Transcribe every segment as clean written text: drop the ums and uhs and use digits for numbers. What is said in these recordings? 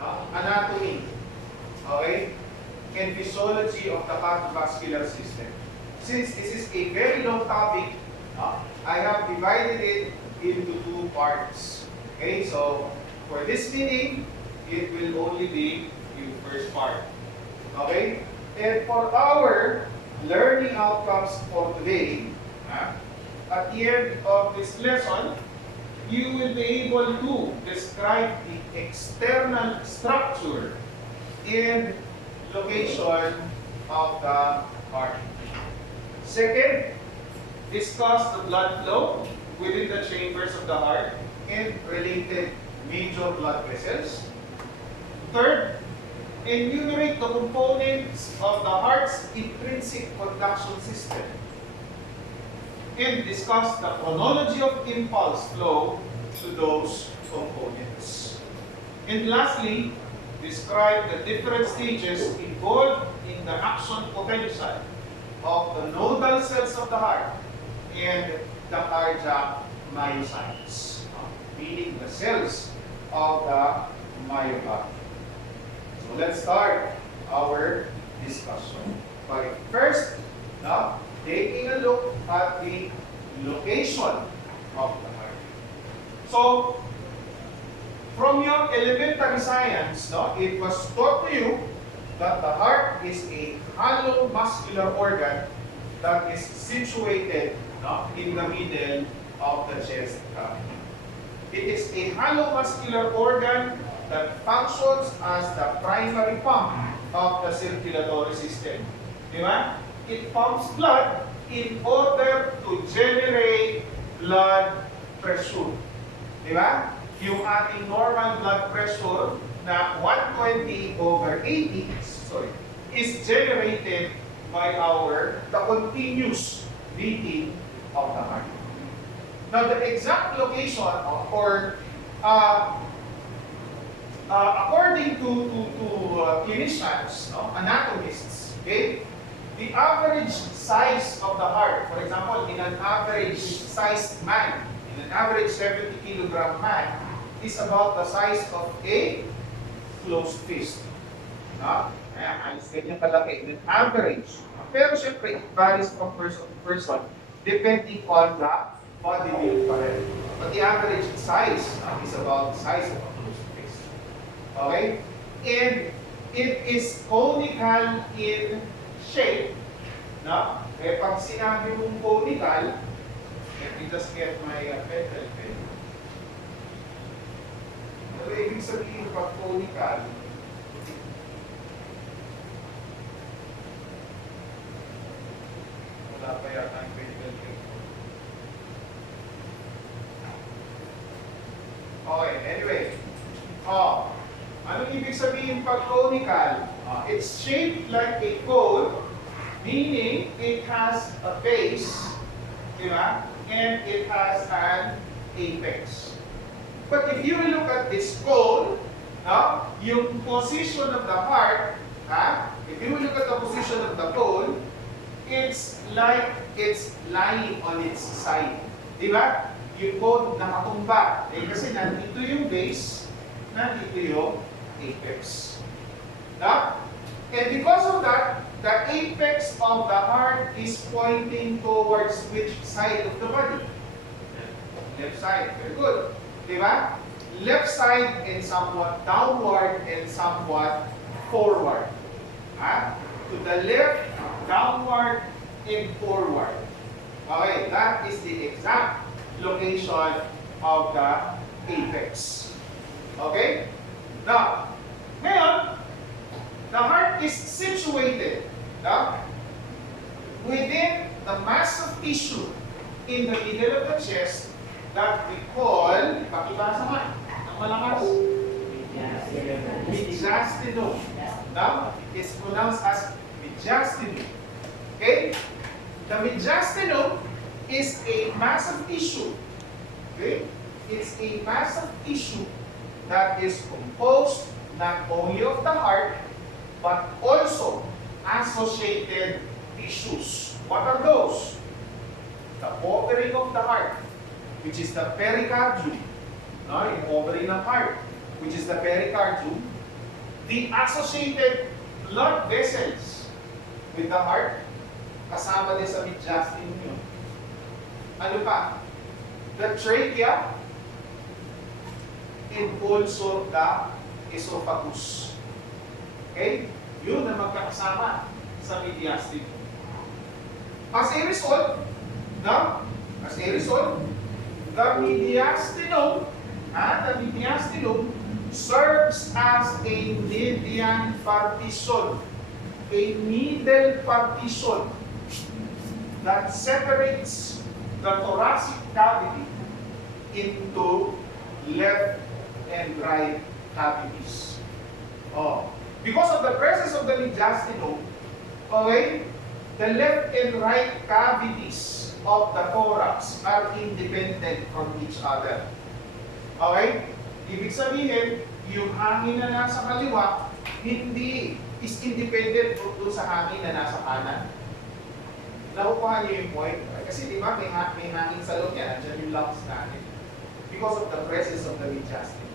anatomy, okay, and physiology of the cardiovascular system. Since this is a very long topic, I have divided it into two parts. Okay, so for this meeting, it will only be the first part. Okay, and for our learning outcomes for today, at the end of this lesson, you will be able to describe the external structure and location of the heart. Second, discuss the blood flow within the chambers of the heart and related major blood vessels. Third, enumerate the components of the heart's intrinsic conduction system and discuss the chronology of impulse flow to those components. And lastly, describe the different stages involved in the action potential of the nodal cells of the heart and the cardiac myocytes, meaning the cells of the myocardium. So let's start our discussion by first taking a look at the location of the heart. So, from your elementary science, it was taught to you that the heart is a hollow muscular organ that is situated in the middle of the chest cavity. It is a hollow muscular organ that functions as the primary pump of the circulatory system. Diba? It pumps blood in order to generate blood pressure. Diba? Yung ating normal blood pressure na 120/80 is generated by the continuous beating of the heart. Now, the exact location according to clinicians, anatomists, okay, the average size of the heart, for example, in an average sized man, in an average 70-kilogram man, is about the size of a closed fist. Halos ganyan kalaki, in an average. Pero syempre, it varies from person to person, depending on the body build pa rin. But the average size is about the size of a closed fist. Okay? And it is conical in shape. Kaya pag sinabi mong conical, let me just get my pencil pen. Pero ibig sabihin pag conical, wala pa yata ang critical pen. Okay, anyway. Anong ibig sabihin pag conical? It's shaped like a cone, meaning it has a base, diba? And it has an apex. But if you look at this cone, yung position of the heart, if you look at the position of the cone, it's like it's lying on its side. Diba? Yung cone nakatumba. Kasi nandito yung base, nandito yung apex. And because of that, the apex of the heart is pointing towards which side of the body? Left side. Very good. Diba? Left side and somewhat downward and somewhat forward. To the left, downward, and forward. Okay, that is the exact location of the apex. Okay? Now, ngayon, the heart is situated within the mass of tissue in the middle of the chest that we call, pakibasa nga, ang malakas, mediastinum. It's pronounced as mediastinum. Okay? The mediastinum is a mass of tissue. Okay? It's a mass of tissue that is composed not only of the heart, but also associated tissues. What are those? The ovary of the heart, which is the pericardium. Yung ovary ng heart, which is the pericardium. the associated blood vessels with the heart, kasama din sa mid-justin yun. Ano pa? The trachea and also the esophagus. Okay? Yun na magkakasama sa mediastinum. As a result, the mediastinum serves as a median partition, a middle partition that separates the thoracic cavity into left and right cavities. Because of the presence of the mediastinum, okay, the left and right cavities of the thorax are independent from each other. Okay? Ibig sabihin, yung hangin na nasa kaliwa, hindi is independent doon sa hangin na nasa kanan. Nakukuha niyo yung point? Kasi di ba may hangin sa loob yan, andyan yung lungs natin. Because of the presence of the mediastinum.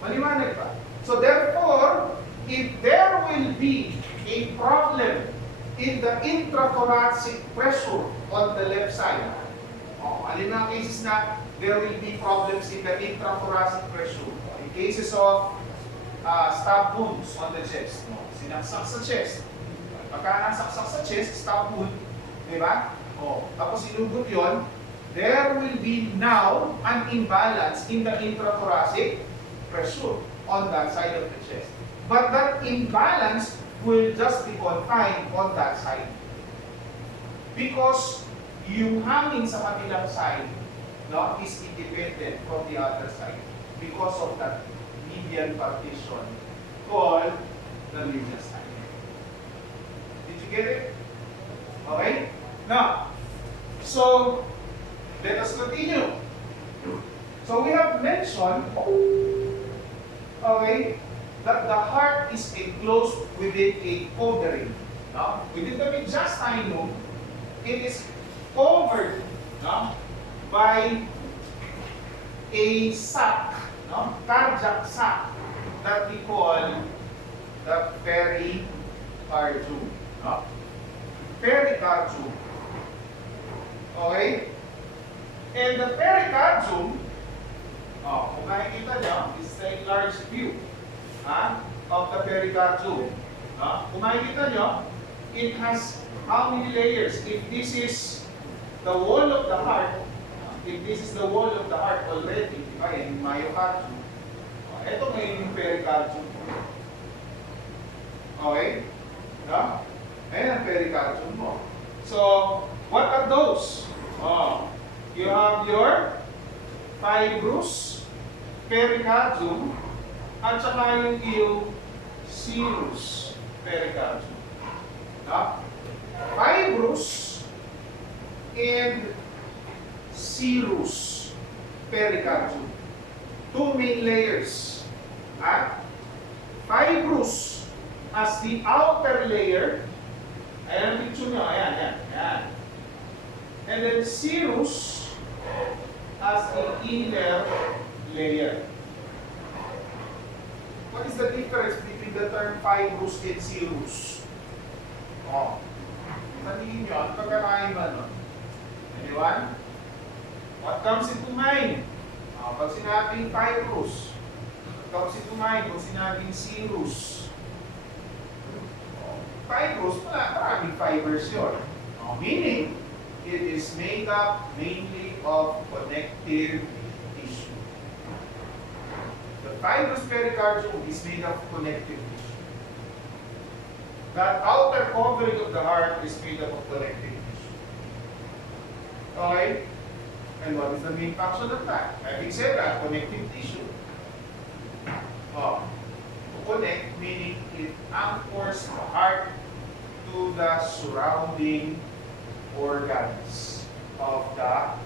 Maliwanag ba? So therefore, if there will be a problem in the intrathoracic pressure on the left side, alin mga cases na there will be problems in the intrathoracic pressure. In cases of stab wounds on the chest, sinaksak sa chest. Pagka nasaksak sa chest, stab wound, di ba? Tapos sinugot yun, there will be now an imbalance in the intrathoracic pressure on that side of the chest. But that imbalance will just be confined on that side. Because yung hangin sa kabilang side is independent from the other side because of that median partition called the mediastinum. Did you get it? Okay? Now, so let us continue. So we have mentioned, okay, that the heart is enclosed within a covering. Within the mediastinum, it is covered by a sac, cardiac sac, that we call the pericardium. Pericardium. Okay? And the pericardium, kung makikita nyo, this is a large view of the pericardium. Kung makikita nyo, it has how many layers? If this is the wall of the heart, already, diba, yan yung myocardium. Ito ngayon yung pericardium. Okay? Ayan ang pericardium mo. So, what are those? You have your fibrous pericardium at saka yung iyong serous pericardium. Fibrous and serous pericardium. Two main layers. Fibrous as the outer layer. Ayan ang picture nyo. Ayan. And then serous as the inner layer. What is the difference between the term fibrous and serous? Sabihin nyo, ano pagkakaiba nun? Anyone? What comes into mind? Pag sinabing fibrous, what comes into mind? Pag sinabing serous. Fibrous, maraming fibers yun. Meaning, it is made up mainly of connective tissue. The fibrous pericardium is made up of connective tissue. That outer covering of the heart is made up of connective tissue. Okay? And what is the main function of that? Having said that, connective tissue. To connect, meaning it anchors the heart to the surrounding organs of the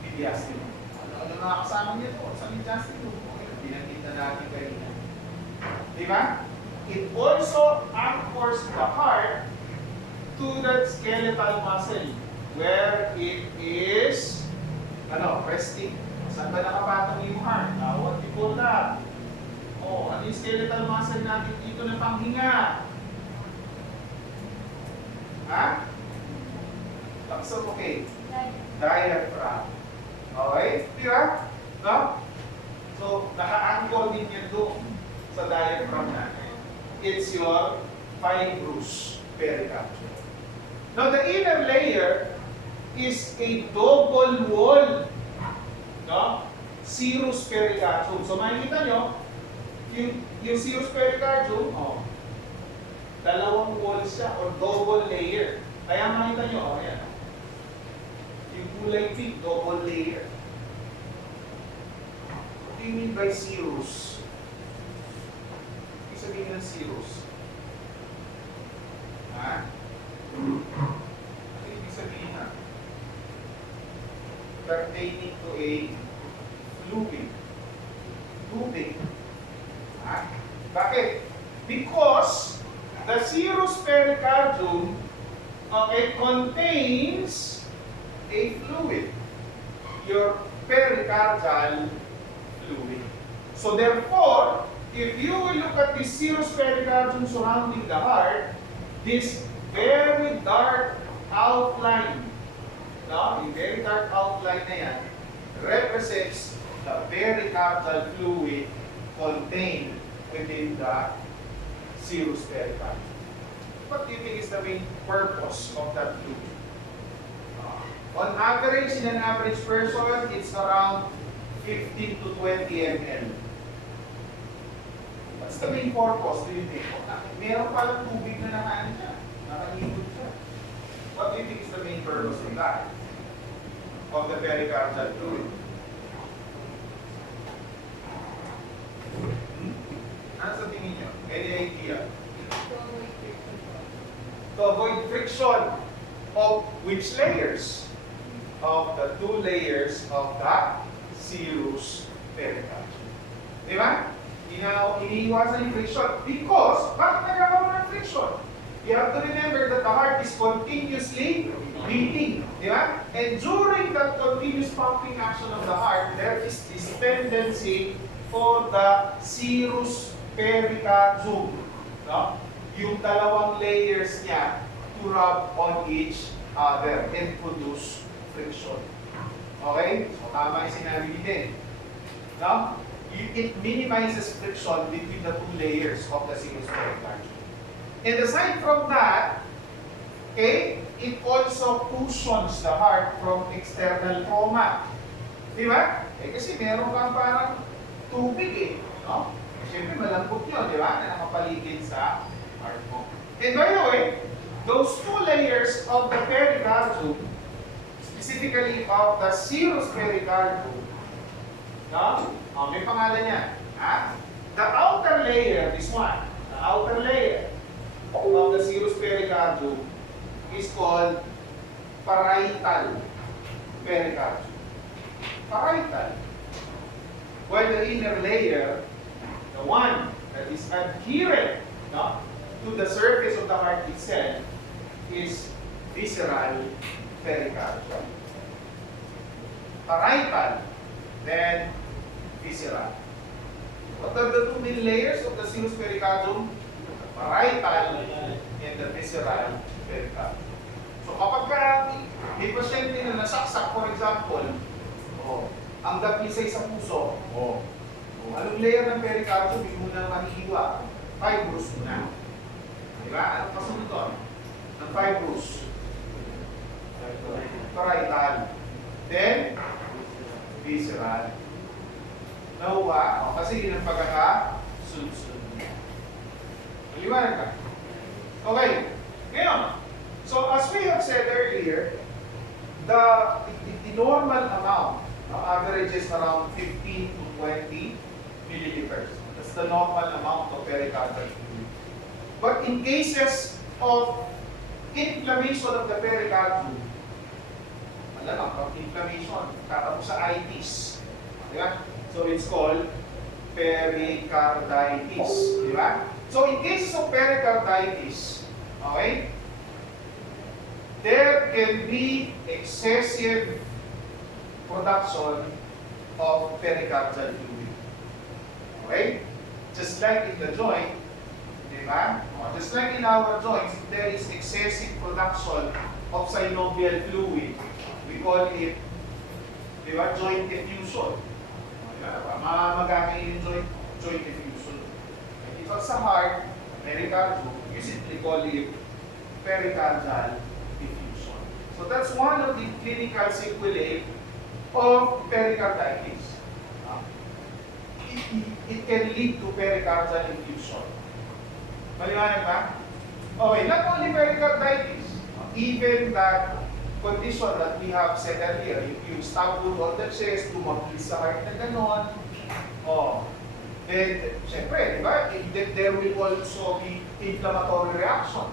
mediastinum. Ano mga kasama niya po sa mediastinum? Pinakita natin kanina. Diba? It also anchors the heart to that skeletal muscle where it is resting. Saan ba nakapatong yung heart? What we call that? Ano yung skeletal muscle natin dito na panghinga. Ha? So, okay. Diaphragm. Okay? Tira? No? So, naka-anchor din yan doon sa diaphragm natin. It's your fibrous pericardium. Now, the inner layer is a double wall, no? Serous pericardium. So, makikita nyo, yung serous pericardium, dalawang wall siya or double layer. Kaya makita nyo, ayan. Yung kulay pink, double layer. What do you mean by serous? Ibig sabihin ng serous? Ha? Ano ibig sabihin na? Pertaining to a fluid. Tubig. Ha? Bakit? Because the serous pericardium, okay, contains a fluid. Your pericardial fluid. So therefore, if you will look at the serous pericardium surrounding the heart, this very dark outline, no? Yung very dark outline na yan, represents the pericardial fluid contained within the serous pericardium. What do you think is the main purpose of that fluid? On average, in an average person, it's around 15 to 20 ml. What's the main purpose, do you think? Meron palang tubig na nakaano siya. Nakahigod siya. What do you think is the main purpose of that? Of the pericardial fluid? Ano sa tingin nyo? Any idea? To avoid friction of which layers? Of the two layers of the serous pericardium. Di ba? Iniiwasan yung friction. Because, bakit nagkakaroon ng friction? You have to remember that the heart is continuously beating. Di ba? And during that continuous pumping action of the heart, there is this tendency for the serous pericardium, no? Yung dalawang layers niya to rub on each other and produce friction. Okay? So, tama yung sinabi ni din. No? It minimizes friction between the two layers of the serous pericardium. And aside from that, okay, it also cushions the heart from external trauma. Di ba? Kasi meron kang parang tubig eh. No? Siyempre malambot yun, di ba? Na nakapaligid sa heart mo. And by the way, those two layers of the pericardium, specifically of the serous pericardium, no? May pangalan niya. Ha? The outer layer, this one, the outer layer of the serous pericardium is called parietal pericardium. Parietal. While the inner layer, the one that is adherent, no, to the surface of the heart itself, is visceral pericardium. Parietal, then visceral. What are the two main layers of the serous pericardium? Parietal and the visceral pericardium. So kapag may pasyente na nasaksak, for example, ang daplisay sa puso, anong layer ng pericardium yung muna mahihiwa? Fibrous muna. Diba? Anong kasunod doon? Ng fibrous? Parietal. Then, visceral. Nahuwa, kasi yun ang pagkakasunod-sunod niya. Maliwanag ka? Okay. Ngayon, so as we have said earlier, the normal amount averages around 15 to 20 milliliters. That's the normal amount of pericardial fluid. But in cases of inflammation of the pericardium, inflammation, tatapos sa itis. Diba? So it's called pericarditis. Diba? So in cases of pericarditis, okay, there can be excessive production of pericardial fluid. Okay? Just like in the joint, diba? Just like in our joints, if there is excessive production of synovial fluid, we call it, diba, joint effusion. Magkakain yung joint effusion. If it's sa heart, pericardio, you simply call it pericardial effusion. So that's one of the clinical sequelae of pericarditis. It can lead to pericardial effusion. Maliwanag ba? Okay, not only pericarditis, even that condition that we have said earlier, if you stab wound on the chest, tumaglis sa heart na gano'n, then, syempre, di ba, there will also be inflammatory reaction.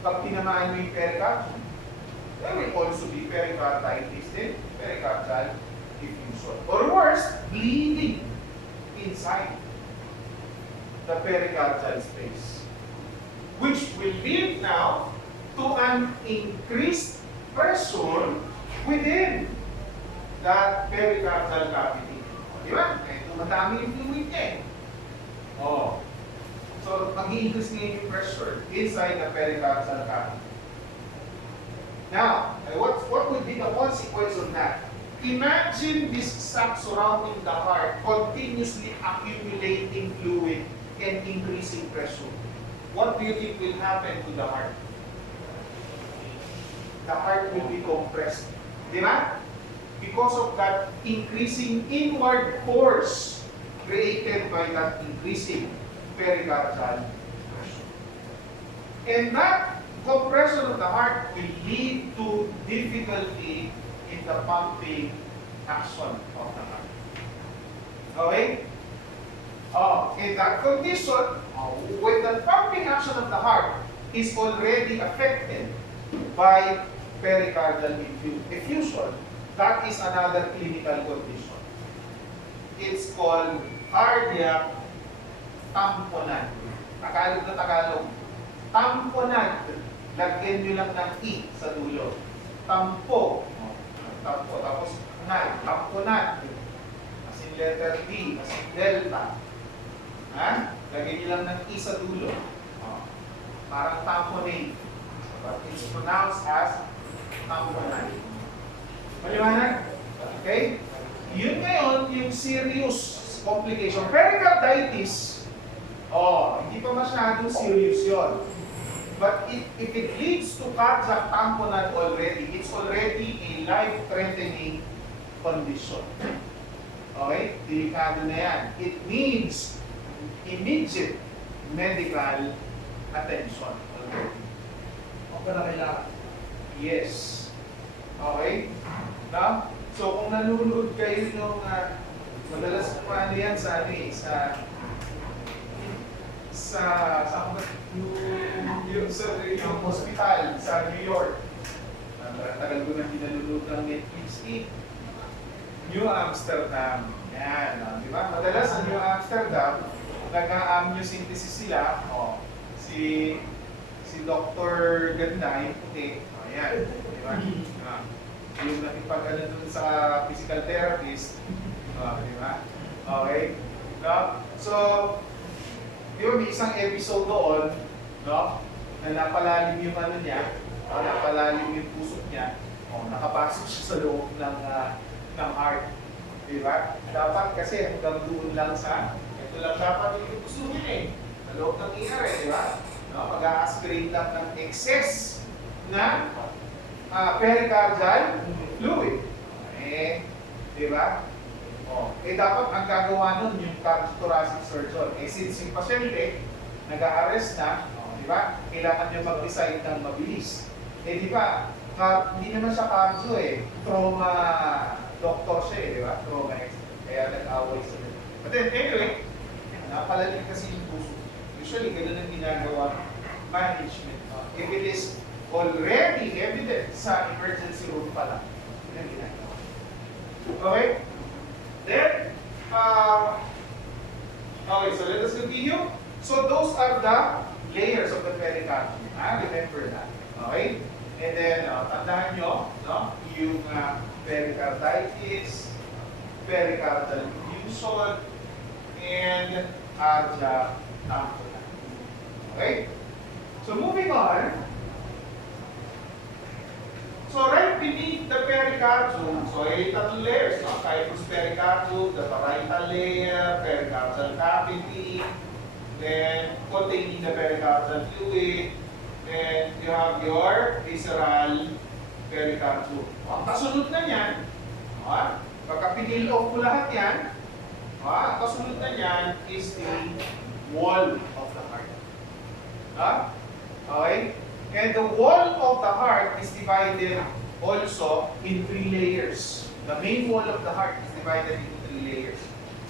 Pag tinamaan mo yung pericardium, there will also be pericarditis din, pericardial effusion. Or worse, bleeding inside the pericardial space, which will lead now to an increased pressure within that pericardial cavity. Di ba? Madami yung fluid niya. So, mag-i-increase ngayon yung pressure inside the pericardial cavity. Now, what would be the consequence of that? Imagine this sac surrounding the heart continuously accumulating fluid and increasing pressure. What do you think will happen to the heart? The heart will be compressed. Di ba? Because of that increasing inward force created by that increasing pericardial pressure. And that compression of the heart will lead to difficulty in the pumping action of the heart. Okay? In that condition, when the pumping action of the heart is already affected by pericardial effusion, that is another clinical condition. It's called cardiac tamponade. Tagalog na Tagalog. Tamponade. Lagyan nyo lang ng I sa dulo. Tampo. Tampo. Tapos nad. Tamponade. As in letter D. As in delta. Lagyan nyo lang ng I sa dulo. Parang tamponade. But it's pronounced as tamponade. Maliwanag? Okay? Yun ngayon, yung serious complication. Pericarditis, hindi pa masyadong serious yun. But if it leads to cardiac tamponade already, it's already a life-threatening condition. Okay? Delikado na yan. It needs immediate medical attention. Okay? Okay na kailangan. Yes. Okay? No? So kung nanonood kayo nung madalas paano yan sa yung hospital sa New York. Tagal ko na pinanonood ng Netflix New Amsterdam. Yan. Di ba? Madalas sa New Amsterdam, nag-amniocentesis sila. Si Dr. Ganda, yung puti. Ayan. Di ba? Yung nakipag-ano dun sa physical therapist. Di ba? Okay? No? So, di ba may isang episode doon, no? Na napalalim yung ano niya, napalalim yung puso niya, nakapasok siya sa loob ng heart. Di ba? Dapat kasi hanggang doon lang ito lang dapat yung puso niya sa loob ng ER, di ba? No? Mag-a-aspirate lang ng excess na pericardial fluid. Di ba? Dapat ang gagawa nun yung cardiothoracic surgeon. Since yung pasyente, nag-a-arrest na, di ba? Kailangan nyo mag-decide ng mabilis. Di ba? Hindi naman siya cardio trauma doctor siya di ba? Trauma expert. Kaya nag-away sila. But then, anyway, napalalim kasi yung puso. Usually, ganun ang ginagawa management. If it is already evident sa emergency room pa lang. Yun ang ginagawa. Okay? Then, okay, so let us continue. So those are the layers of the pericardium. Remember that. Okay? And then, tandaan nyo, no? Yung pericarditis, pericardial effusion, and cardiac tamponade. Okay? So moving on. So right beneath the pericardium, so ay tatlong layers, no? Kyphus pericardium, the parietal layer, pericardial cavity, then containing the pericardial fluid, then you have your visceral pericardium. Ang kasunod na niyan, pagka pinil-off ko lahat yan, ang kasunod na niyan is the wall of the heart. Okay? And the wall of the heart is divided also in 3 layers. The main wall of the heart is divided into 3 layers.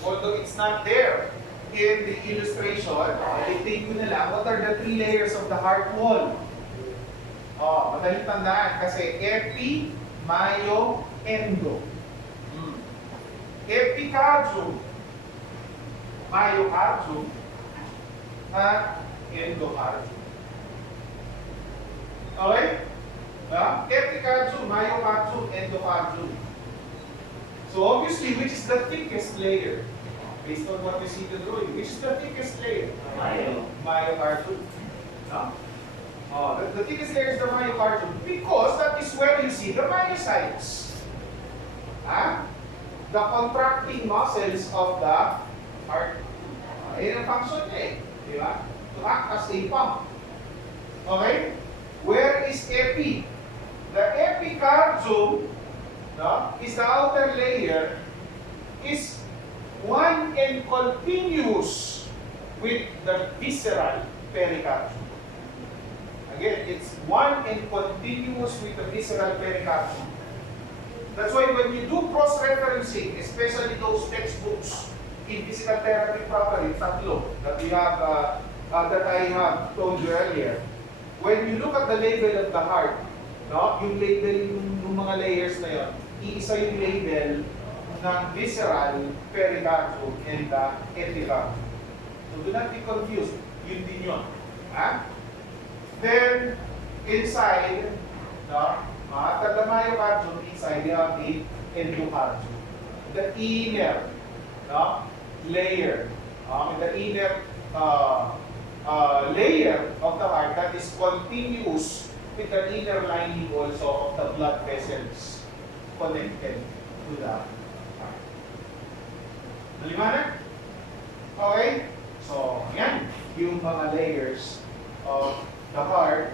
Although it's not there in the illustration, i-take ko na lang, what are the 3 layers of the heart wall? Madaling tandaan kasi epi, mayo, endo. Epicardium, myocardium, at endocardium. Okay? Epicardium, myocardium, endocardium. So obviously, which is the thickest layer? Based on what we see in the drawing, which is the thickest layer? Myocardium. The thickest layer is the myocardium because that is where you see the myocytes. The contracting muscles of the heart. Yan ang function niya eh. Di ba? To act as a pump. Okay? Where is epi? The epicardium is the outer layer, is one and continuous with the visceral pericardium. Again, it's one and continuous with the visceral pericardium. That's why when you do cross-referencing, especially those textbooks in physical therapy proper, in tatlo, that we have, that I have told you earlier, when you look at the label of the heart, yung label ng mga layers na yun, iisa yung label ng visceral, pericardium, and the epicardium. So do not be confused. Yun din yun. Then, inside, after the myocardium, inside you have the endocardium. The inner layer, the inner layer of the heart that is continuous with the inner lining also of the blood vessels connected to the heart. Maliwanag? Okay? So, yan yung mga layers of the heart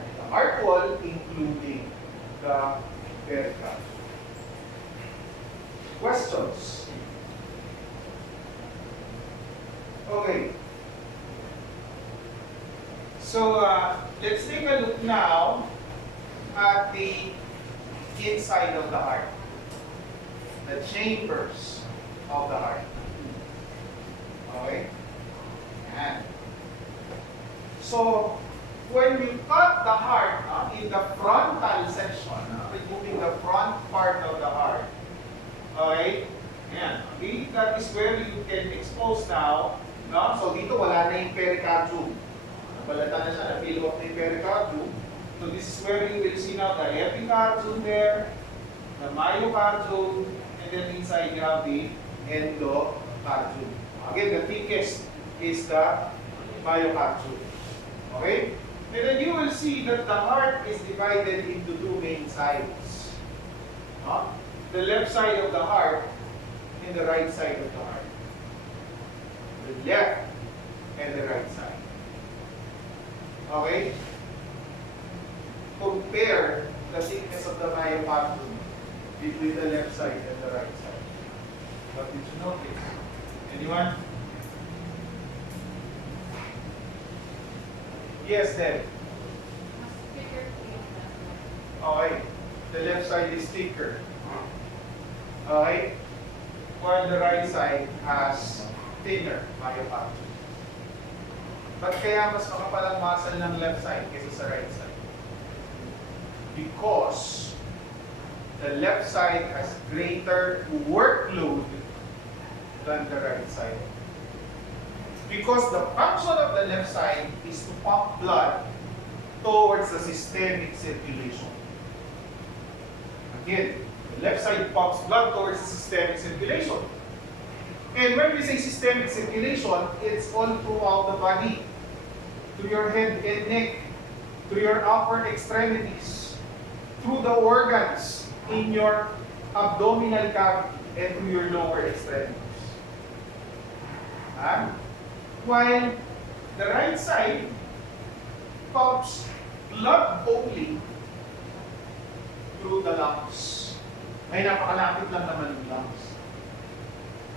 wall, including the pericardium. Questions? Okay. So, let's take a look now at the inside of the heart. The chambers of the heart. Okay? Yan. So, when we cut the heart in the frontal section, removing the front part of the heart, okay? Yan. Okay? That is where you can expose now. So, dito wala na yung pericardium. Balata na siya, na-fill off na yung pericardium. So this is where you will see now the epicardium there, the myocardium, and then inside you have the endocardium. Again, the thickest is the myocardium. Okay? And then you will see that the heart is divided into 2 main sides. The left side of the heart and the right side of the heart. The left and the right side. Okay? Compare the thickness of the myocardium between the left side and the right side. What did you notice? Anyone? Yes, then. Okay. The left side is thicker. Okay? While the right side has thinner myocardium. Ba't kaya mas makapal ang muscle ng left side kaysa sa right side? Because the left side has greater workload than the right side. Because the function of the left side is to pump blood towards the systemic circulation. Again, the left side pumps blood towards the systemic circulation. And when we say systemic circulation, it's all throughout the body, through your head and neck, through your upper extremities, through the organs in your abdominal cavity, and through your lower extremities. While the right side pumps blood only through the lungs. Ay, napakalapit lang naman yung lungs.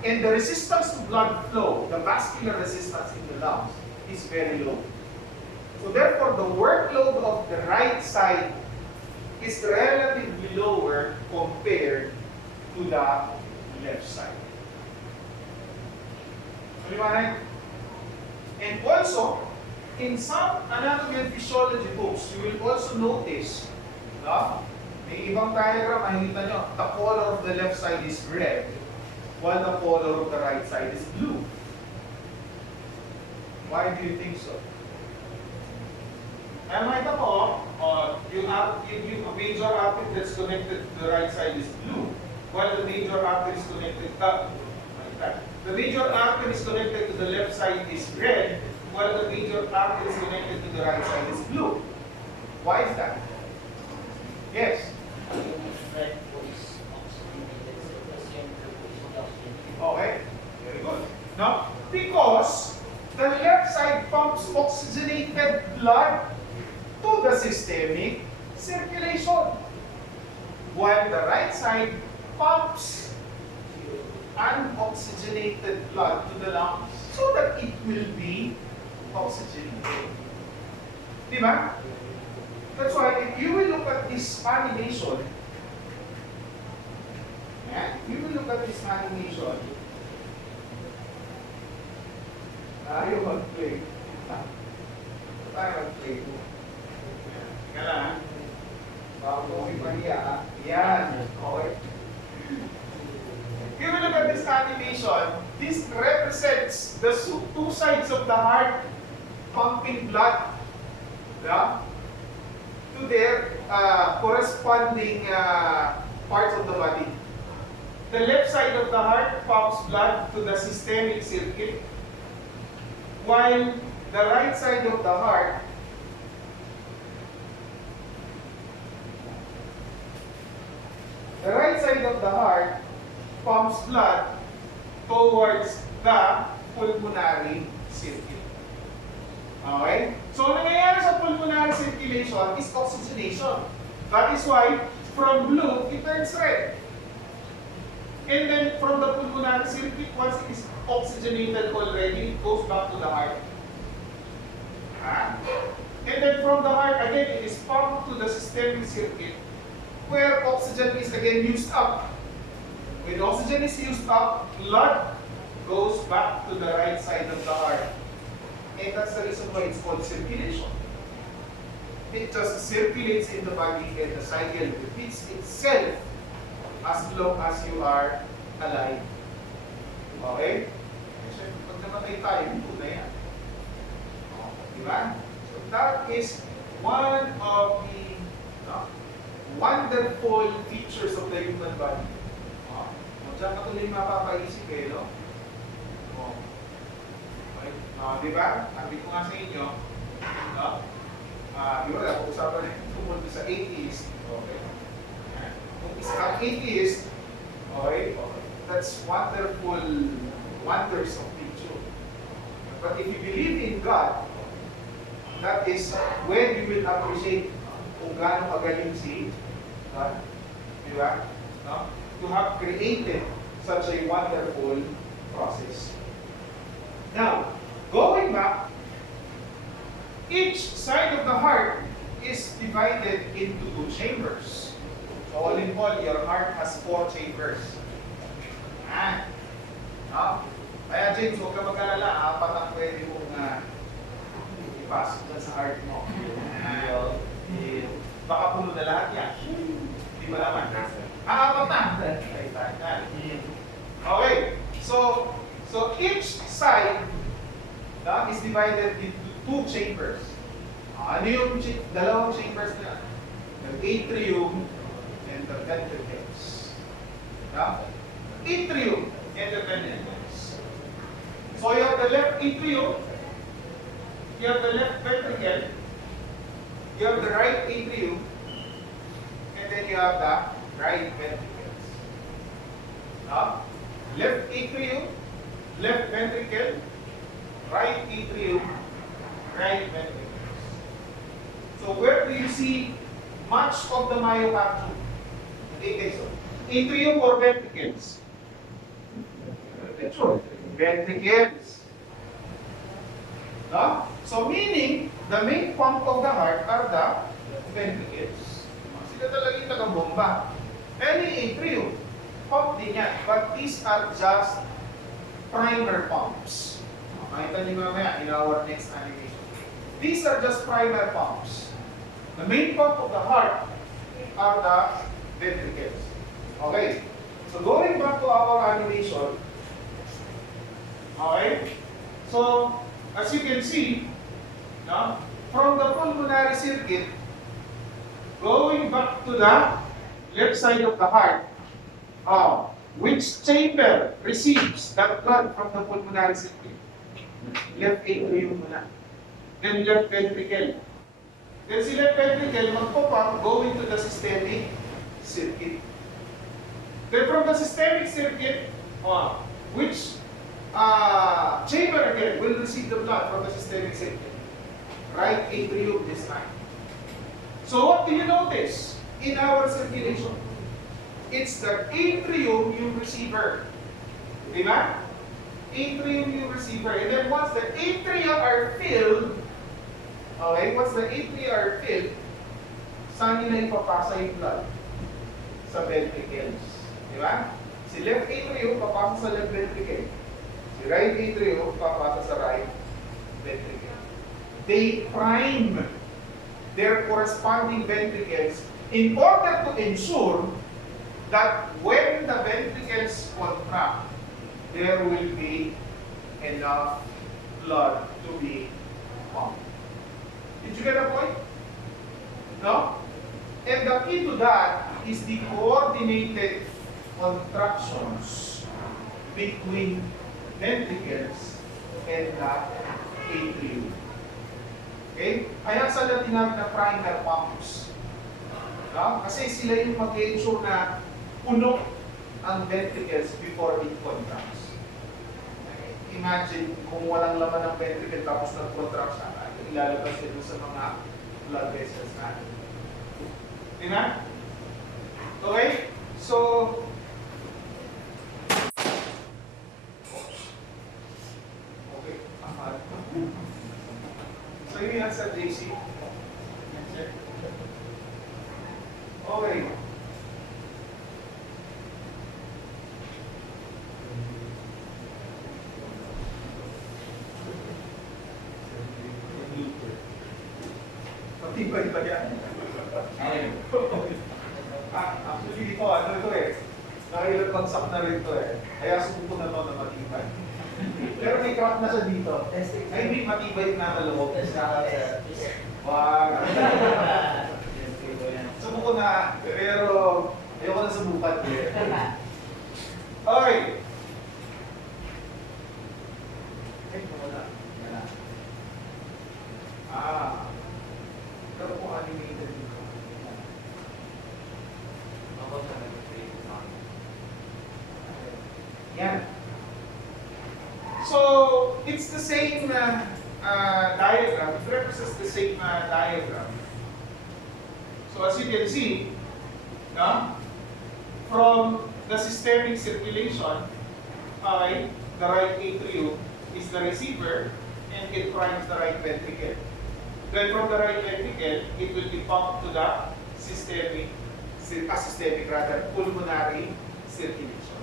And the resistance to blood flow, the vascular resistance in the lungs, is very low. So therefore, the workload of the right side is relatively lower compared to the left side. And also, in some anatomy and physiology books, you will also notice, may ibang diagram, makikita nyo, the color of the left side is red, while the color of the right side is blue. Why do you think so? And makita mo, yung major artery that's connected to the right side is blue, while the major artery is connected the major artery is connected to the left side is red, while the major artery is connected to the right side is blue. Why is that? Yes. Okay, very good. Now, because the left side pumps oxygenated blood to the systemic circulation, while the right side pumps unoxygenated blood to the lungs so that it will be oxygenated. Diba? That's why if you will look at this animation, ayaw mag-play. Tayo mag-play. Teka lang. Bago may paniya. Yan. Okay. If you look at this animation, this represents the two sides of the heart pumping blood to their corresponding parts of the body. The left side of the heart pumps blood to the systemic circuit, while the right side of the heart pumps blood towards the pulmonary circuit. Okay? So, ang nangyayari sa pulmonary circulation is oxygenation. That is why, from blue, it turns red. And then, from the pulmonary circuit, once it is oxygenated already, it goes back to the heart. And then, from the heart, again, it is pumped to the systemic circuit, where oxygen is again used up. When oxygen is used up, blood goes back to the right side of the heart. And that's the reason why it's called circulation. It just circulates in the body and the cycle repeats itself as long as you are alive. Okay? So, pag namatay tayo, ito na yan. Diba? So that is one of the wonderful features of the human body. Diyan ka tuloy mapapaisip no? Okay. Diba? Sabi ko nga sa inyo, di ba, pag-usapan na tungkol sa atheist. Okay. Kung isang atheist, okay, that's wonderful wonders of nature. But if you believe in God, that is when you will appreciate kung gaano kagaling si God. Diba? No? To have created such a wonderful process. Now, going back, each side of the heart is divided into two chambers. So all in all, your heart has 4 chambers. Kaya James, huwag ka mag-alala, 4 ang pwede mong ipasok dyan sa heart mo. Baka puno na lahat yan. Di ba naman? 4 na. Okay. So each side is divided into 2 chambers. Ano yung dalawang chambers na? The atrium and the ventricles. Atrium and the ventricles. So you have the left atrium, you have the left ventricle, you have the right atrium, and then you have the right ventricles. Left atrium, left ventricle, right atrium, right ventricles. So where do you see much of the myocardium? Okay, so atrium or ventricles? Ventricles. So meaning, the main pump of the heart are the ventricles. Sila talaga yung taga-bomba. Any atrium, pump din yan. But these are just primer pumps. Makita niyo mamaya in our next animation. These are just primer pumps. The main pump of the heart are the ventricles. Okay. So going back to our animation. Okay. So, as you can see, from the pulmonary circuit, going back to the left side of the heart, which chamber receives that blood from the pulmonary circuit? Left atrium muna. Then left ventricle. Then si left ventricle magpo-pump going to the systemic circuit. Then from the systemic circuit, which chamber again will receive the blood from the systemic circuit? Right atrium this time. So what do you notice in our circulation? It's the atrium yung receiver. Diba? Atrium yung receiver. And then once the atria are filled, okay, once the atria are filled, saan nila ipapasa yung blood? Sa ventricles. Diba? Si left atrium papasa sa left ventricle. Si right atrium papasa sa right ventricle. They prime their corresponding ventricles in order to ensure that when the ventricles contract, there will be enough blood to be pumped. Did you get the point? No? And the key to that is the coordinated contractions between ventricles and the atrium. Okay? Kaya sa Latin namin na primer pumps. Kasi sila yung mag-ensure na puno ang ventricles before it contracts. Imagine kung walang laman ng ventricle tapos nag-contract siya, ilalabas ito sa mga blood vessels natin. Diba? Okay? So, okay. So, yun yan sa JC. Okay. Matibay ba yan? Actually, ito, ano ito eh. Nakailang bagsak na rin ito eh. Kaya subuko na ito na matibay. Pero may crack na siya dito. Ay, hindi matibay na kaloob. Wag. Subuko na, pero ayoko na subukan. Okay. Ay, wala. Pero kung animated dito. Yan. So, it's the same diagram. It represents the same diagram. So, as you can see, from the systemic circulation, the right atrium is the receiver and it primes the right ventricle. Then from the right ventricle, it will be pumped to the pulmonary circulation.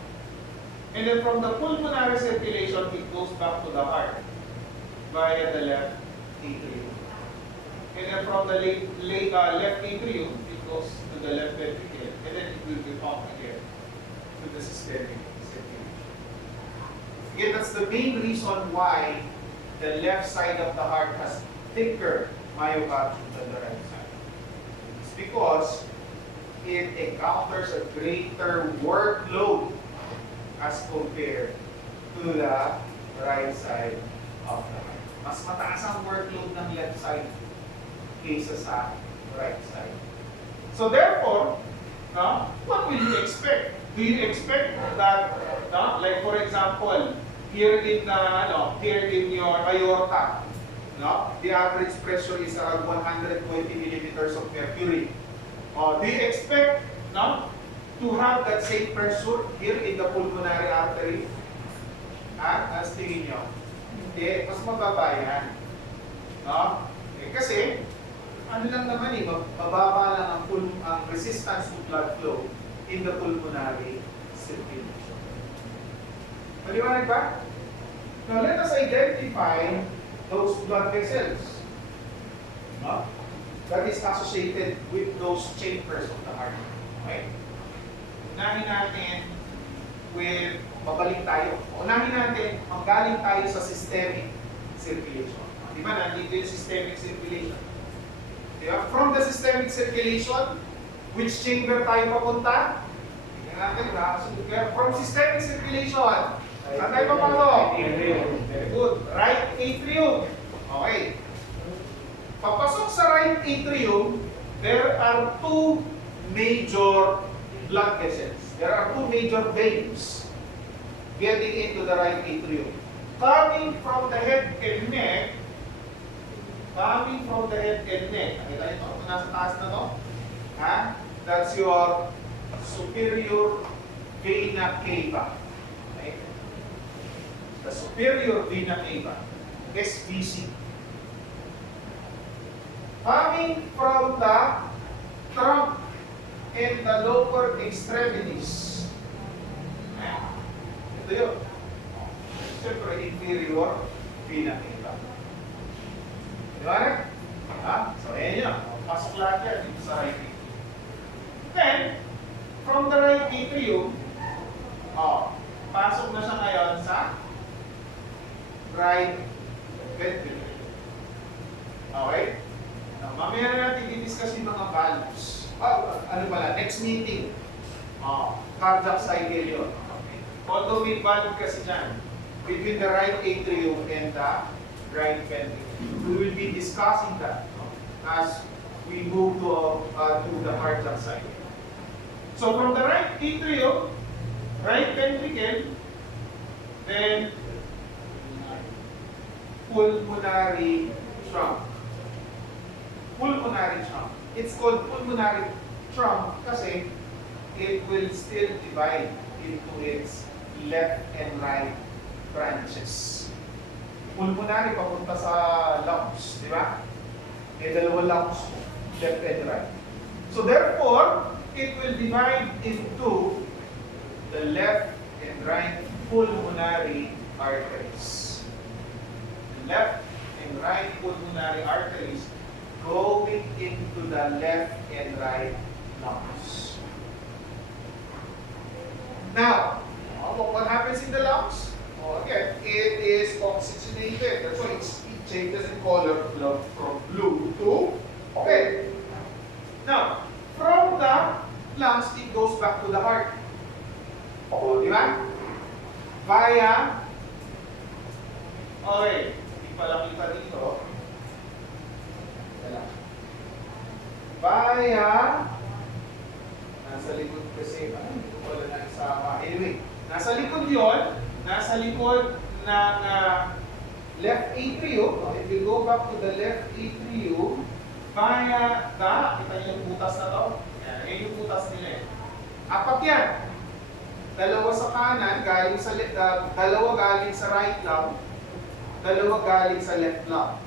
And then from the pulmonary circulation, it goes back to the heart via the left atrium. And then from the left atrium, it goes to the left ventricle. And then it will be pumped again to the systemic circulation. Again, that's the main reason why the left side of the heart has thicker myocardium than the right side. It's because it encounters a greater workload as compared to the right side of the heart. Mas mataas ang workload ng left side kaysa sa right side. So therefore, what will you expect? Do you expect that, like for example, here in your aorta, the average pressure is around 120 millimeters of mercury. Do you expect to have that same pressure here in the pulmonary artery? As tingin nyo? Hindi, mas mababa yan. Kasi, ano lang naman mababa lang ang resistance to blood flow in the pulmonary circulation. Maliwanag ba? Now, let us identify those blood vessels that is associated with those chambers of the heart. Okay? Unahin natin with, mabalik tayo. Unahin natin, manggaling tayo sa systemic circulation. Di ba? Nandito yung systemic circulation. Diba? From the systemic circulation, which chamber tayo papunta? Tingnan natin, from systemic circulation, saan tayo papasok? Very good. Right atrium. Okay. Papasok sa right atrium, there are two major blood vessels. There are two major veins getting into the right atrium. Coming from the head and neck, nakita nyo ito, nasa taas na to? That's your superior vena cava. Okay? The superior vena cava, SVC. Coming from the trunk and the lower extremities. Ito yun. Siyempre, inferior vena cava. Diba na? So, ayan yun. Pasok lahat yan dito sa right atrium. Then, from the right atrium, pasok na siya ngayon sa right ventricle. Okay? Now, mamaya na natin i-discuss yung mga values. Next meeting. Cardiac cycle yun. Okay. Although may value kasi dyan, between the right atrium and the right ventricle. We will be discussing that as we move to the cardiac cycle. So from the right atrium, right ventricle, then pulmonary trunk. Pulmonary trunk. It's called pulmonary trunk kasi it will still divide into its left and right branches. Pulmonary papunta sa lungs, di ba? May dalawang lungs, left and right. So therefore, it will divide into the left and right pulmonary arteries. The left and right pulmonary arteries going into the left and right lungs. Now, what happens in the lungs? Again, it is oxygenated. That's why it changes in color from blue to red. Now, from the lungs, it goes back to the heart. Di ba? Via, hindi pala kita dito. Via, nasa likod kasi, hindi ko pala naisama. Anyway, nasa likod yun. Nasa likod ng left atrium, it will go back to the left atrium via the, kita niyo yung butas na to? Yan yung butas nila eh. Apat yan. Dalawa sa kanan, dalawa galing sa right lung, dalawa galing sa left lung.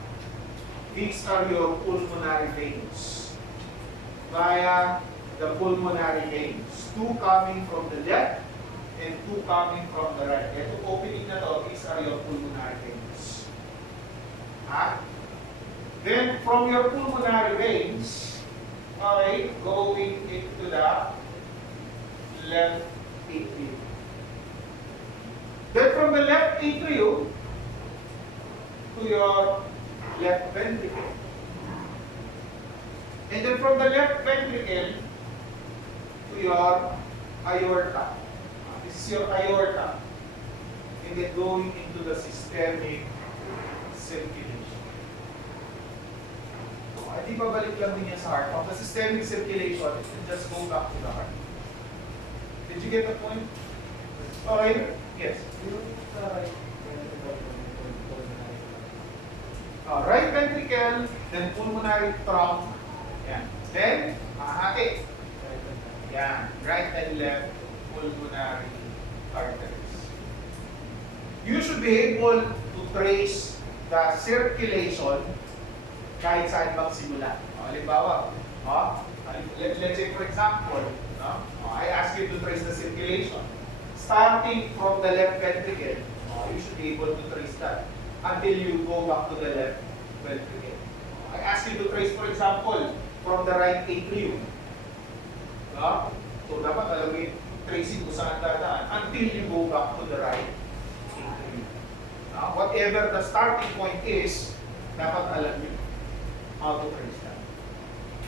These are your pulmonary veins. Via the pulmonary veins. Two coming from the left and two coming from the right. Ito opening na to, these are your pulmonary veins. Then from your pulmonary veins, going into the left atrium. Then from the left atrium to your left ventricle. And then from the left ventricle to your aorta. This is your aorta. and then going into the systemic circulation. Di ba balik lang din yan sa heart? From the systemic circulation, it will just go back to the heart. Did you get the point? Okay? Yes. Right ventricle, then pulmonary trunk. Yan. Then, mahati. Yan. Right and left pulmonary arteries. You should be able to trace the circulation kahit saan magsimula. Halimbawa, let's say for example, I ask you to trace the circulation. Starting from the left ventricle, you should be able to trace that until you go back to the left ventricle. I ask you to trace, for example, from the right atrium. So dapat alam mo yung tracing kung saan dadaan until you go back to the right atrium. Whatever the starting point is, dapat alam nyo how to trace that.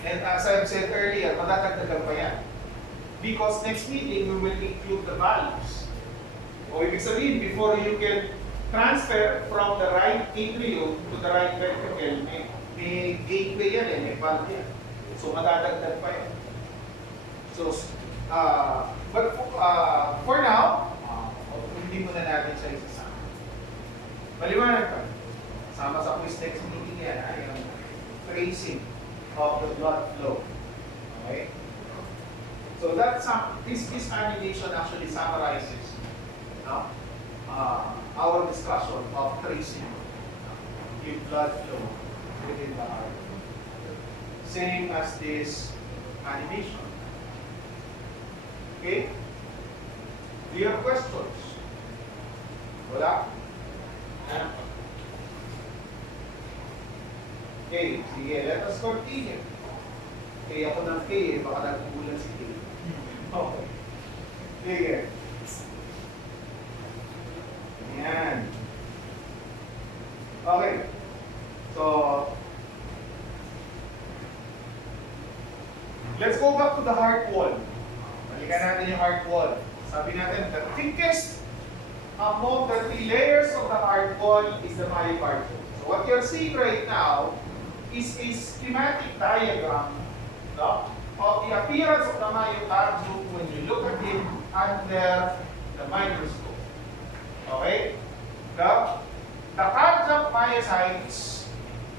And as I've said earlier, madadagdagan pa yan. Because next meeting, we will include the valves. O ibig sabihin, before you can transfer from the right atrium to the right ventricle, may gateway yan may valve yan. So madadagdag pa yan. So, for now, hindi muna natin siya isasama. Maliwanag pa. Sama sa quiz next meeting yan, yung tracing of the blood flow. Okay? So this animation actually summarizes our discussion of tracing the blood flow within the heart. Same as this animation. Okay? Do you have questions? Wala? Okay, sige, let us continue. Okay, ako ng K baka nagpugulan si K. Okay. Sige. Ayan. Okay. So, let's go back to the heart wall. Balikan natin yung heart wall. Sabi natin, the thickest among the three layers of the heart wall is the myocardium. So what you're seeing right now is a schematic diagram of the appearance of the myocardium when you look at it under the microscope. Okay? The cardiac myocytes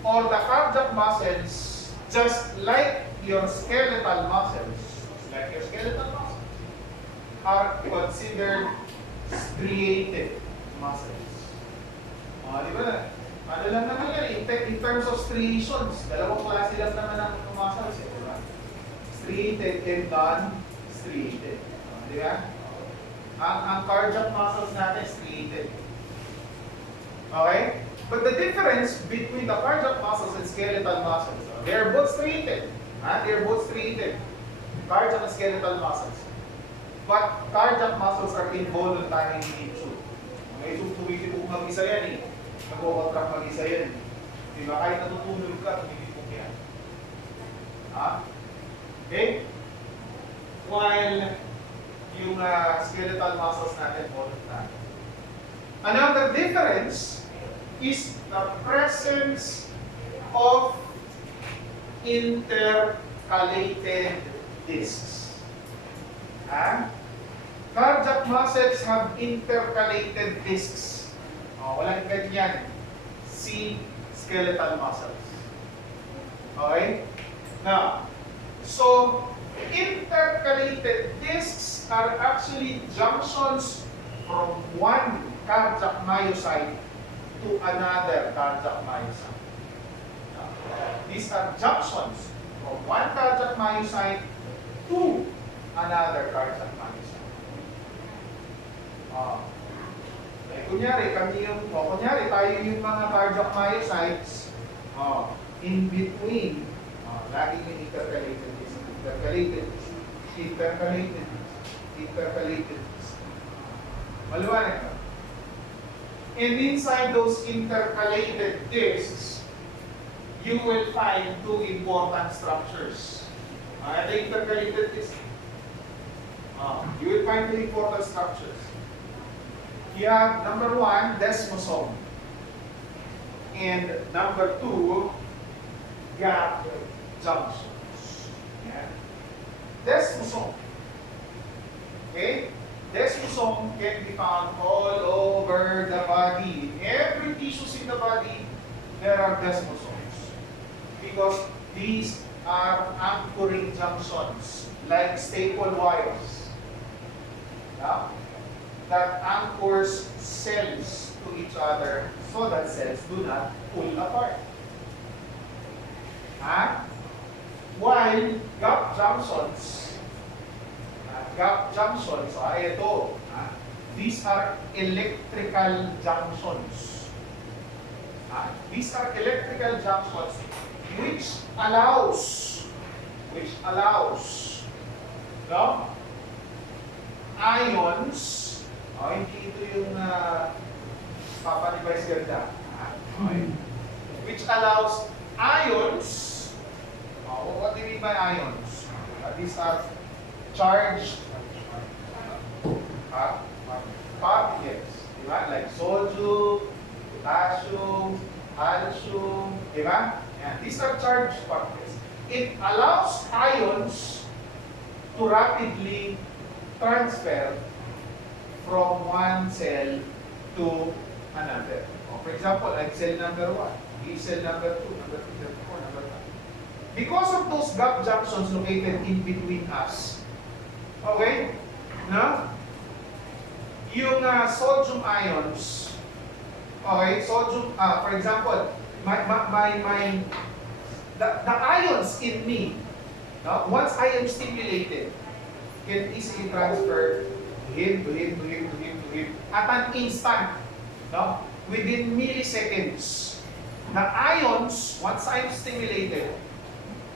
or the cardiac muscles, just like your skeletal muscles, are considered striated muscles. Di ba? Ano lang naman yan, in terms of striations, dalawang klase lang naman ang muscles. Diba? Striated and non-striated. Di ba? Ang cardiac muscles natin, striated. Okay? But the difference between the cardiac muscles and skeletal muscles, they are both striated. They are both striated. Cardiac and skeletal muscles. But cardiac muscles are involuntary in nature. Okay? So, tumitipok mag-isa yan Nag-contract mag-isa yan. Diba? Kahit natutulog ka, tumitipok yan. Okay? While yung skeletal muscles natin, voluntary. Another difference is the presence of intercalated discs. Cardiac muscles have intercalated discs. Walang ganyan si skeletal muscles. Okay? Now, so intercalated discs are actually junctions from one cardiac myocyte to another cardiac myocyte. These are junctions from one cardiac myocyte to another cardiac myocyte. Kunyari, tayo yung mga cardiac myocytes in between. Lagi yung intercalated disc. Maliwanag ka. And inside those intercalated discs, you will find two important structures. The intercalated disc. You will find two important structures. you have number 1, desmosome. And number 2, gap junctions. Yan. Desmosome. Okay? Desmosome can be found all over the body. In every tissues in the body, there are desmosomes. Because these are anchoring junctions, like staple wires. Yeah? That anchors cells to each other so that cells do not pull apart. While gap junctions, ito, these are electrical junctions. These are electrical junctions which allows no? Ions, hindi ito yung papanibay ganda. Which allows ions, what do you mean by ions? These are charged particles, diba? Like sodium, potassium, calcium, diba? These are charged particles. It allows ions to rapidly transfer from one cell to another. For example, like cell number 1, cell number 2, number 3, number 4, number 5. Because of those gap junctions located in between us, okay, no? Yung sodium ions, okay, sodium, for example, the ions in me, no? Once I am stimulated, can easily transfer to him at an instant, no? Within milliseconds. The ions, once I'm stimulated,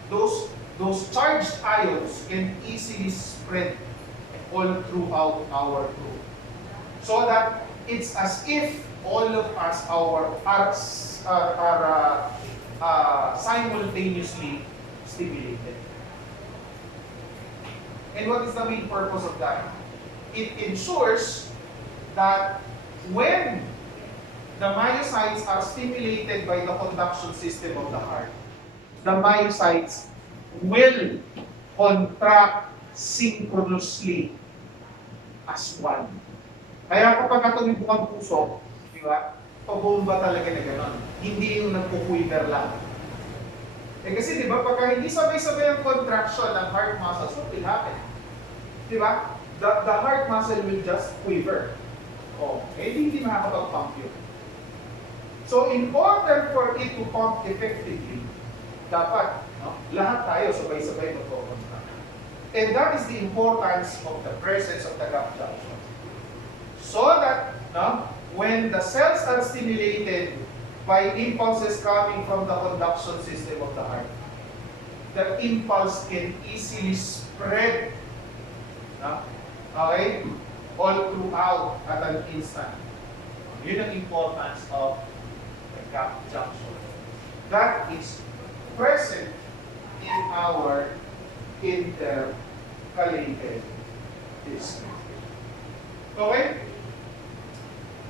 those charged ions can easily spread all throughout our group. So that it's as if all of us are simultaneously stimulated. And what is the main purpose of that? It ensures that when the myocytes are stimulated by the conduction system of the heart, the myocytes will contract synchronously as one. Kaya kapag tumibok ang puso, di ba? Pabomba talaga na gano'n. Hindi yung nagpo-quiver lang. Kasi di ba, pagka hindi sabay-sabay ang contraction ng heart muscles, what will happen? Di ba? The heart muscle will just quiver. Hindi makakapag-pump yun. So, in order for it to pump effectively, dapat, no, lahat tayo sabay-sabay magko-contract. And that is the importance of the presence of the gap junction. So that, no, when the cells are stimulated by impulses coming from the conduction system of the heart, the impulse can easily spread, no, okay, all throughout at an instant. Yun ang importance of the gap junction. That is present in our intercalated disc. Okay?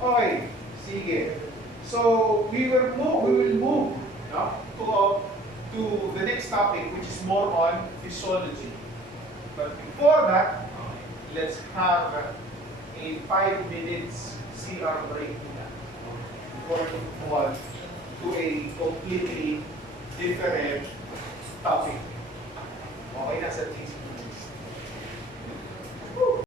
Okay, sige. So we will move no, to the next topic, which is more on physiology. But before that, let's have a 5 minutes CR break muna before we move on to a completely different topic. Okay na sa